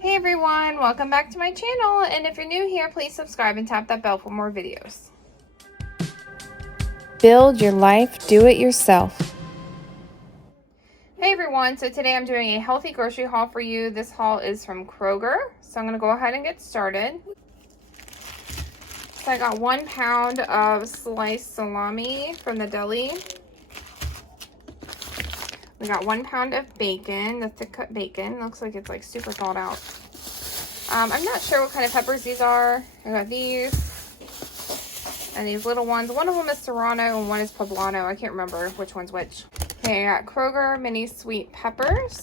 Hey everyone, welcome back to my channel, and if you're new here, please subscribe and tap that bell for more videos. Build your life, do it yourself. Hey everyone, so today I'm doing a healthy grocery haul for you. This haul is from Kroger, so I'm going to go ahead and get started. So I got 1 pound of sliced salami from the deli. We got 1 pound of bacon, the thick cut bacon. Looks like it's like super thawed out. I'm not sure what kind of peppers these are. I got these and these little ones. One of them is Serrano and one is Poblano. I can't remember which one's which. Okay, I got Kroger mini sweet peppers.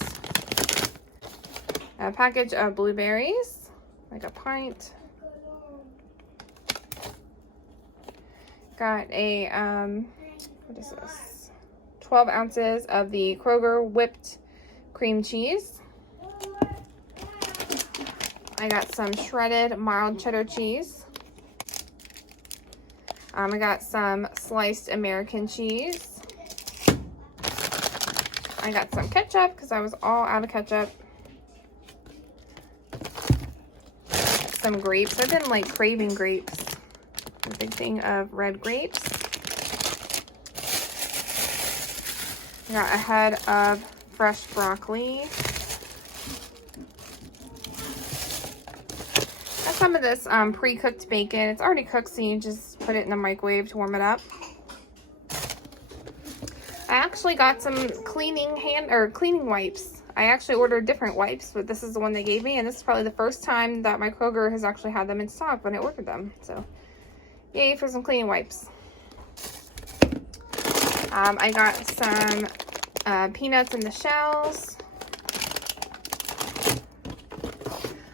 A package of blueberries, like a pint. Got a, what is this? 12 ounces of the Kroger whipped cream cheese. I got some shredded mild cheddar cheese. I got some sliced American cheese. I got some ketchup because I was all out of ketchup. Some grapes. I've been like craving grapes. A big thing of red grapes. I got a head of fresh broccoli. Got some of this pre-cooked bacon. It's already cooked, so you just put it in the microwave to warm it up. I actually got some cleaning wipes. I actually ordered different wipes, but this is the one they gave me, and this is probably the first time that my Kroger has actually had them in stock when I ordered them. So, yay for some cleaning wipes. I got some peanuts in the shells.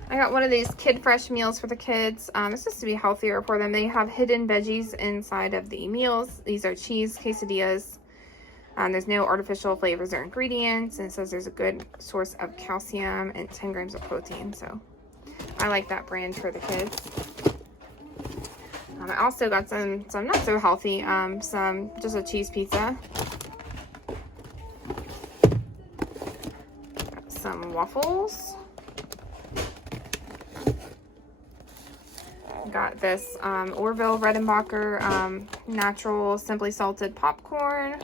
I got one of these Kid Fresh meals for the kids. It's just to be healthier for them. They have hidden veggies inside of the meals. These are cheese quesadillas. There's no artificial flavors or ingredients, and it says there's a good source of calcium and 10 grams of protein. So I like that brand for the kids. I also got some not so healthy, just a cheese pizza. Got some waffles. Got this Orville Redenbacher natural simply salted popcorn.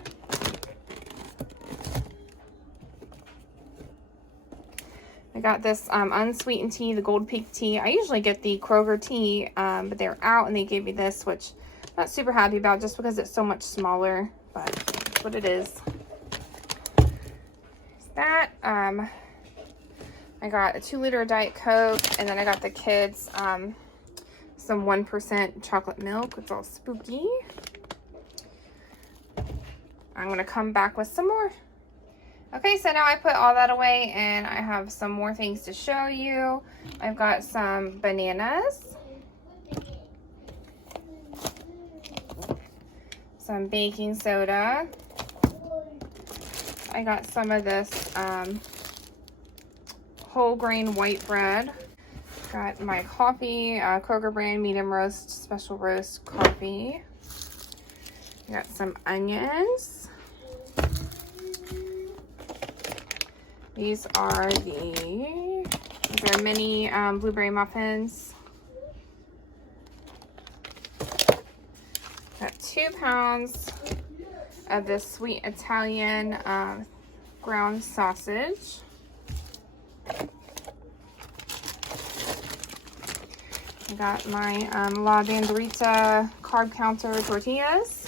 I got this unsweetened tea, the Gold Peak tea. I usually get the Kroger tea, but they're out and they gave me this, which I'm not super happy about just because it's so much smaller, but that's what it is. There's that. I got a 2-liter Diet Coke, and then I got the kids some 1% chocolate milk. It's all spooky. I'm going to come back with some more. Okay, so now I put all that away, and I have some more things to show you. I've got some bananas, some baking soda. I got some of this whole grain white bread. Got my coffee, Kroger brand medium roast, special roast coffee. Got some onions. These are mini blueberry muffins. Got 2 pounds of this sweet Italian ground sausage. I got my La Banderita carb counter tortillas.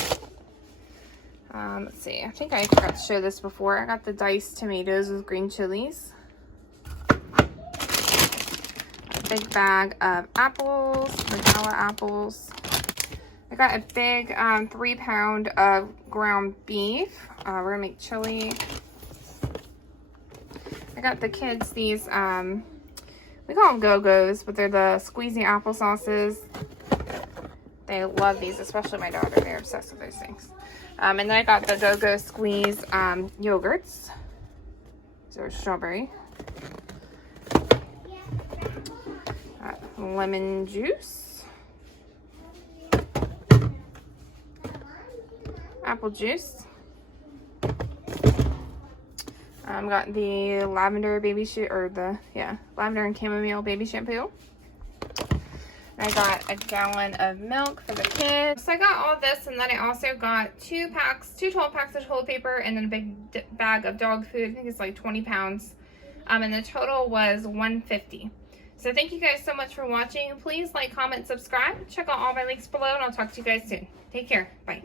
Let's see, I think I forgot to show this before. I got the diced tomatoes with green chilies. A big bag of apples, vanilla apples. I got a big 3 pound of ground beef. We're gonna make chili. I got the kids these, we call them Go-Go's, but they're the squeezy applesauces. They love these, especially my daughter. They're obsessed with those things. And then I got the Go-Go Squeeze yogurts. So strawberry. Lemon juice. Apple juice. Got the lavender baby lavender and chamomile baby shampoo. I got a gallon of milk for the kids. So I got all this, and then I also got two 12 packs of toilet paper, and then a big bag of dog food. I think it's like 20 pounds. And the total was $150. So thank you guys so much for watching. Please like, comment, subscribe. Check out all my links below, and I'll talk to you guys soon. Take care. Bye.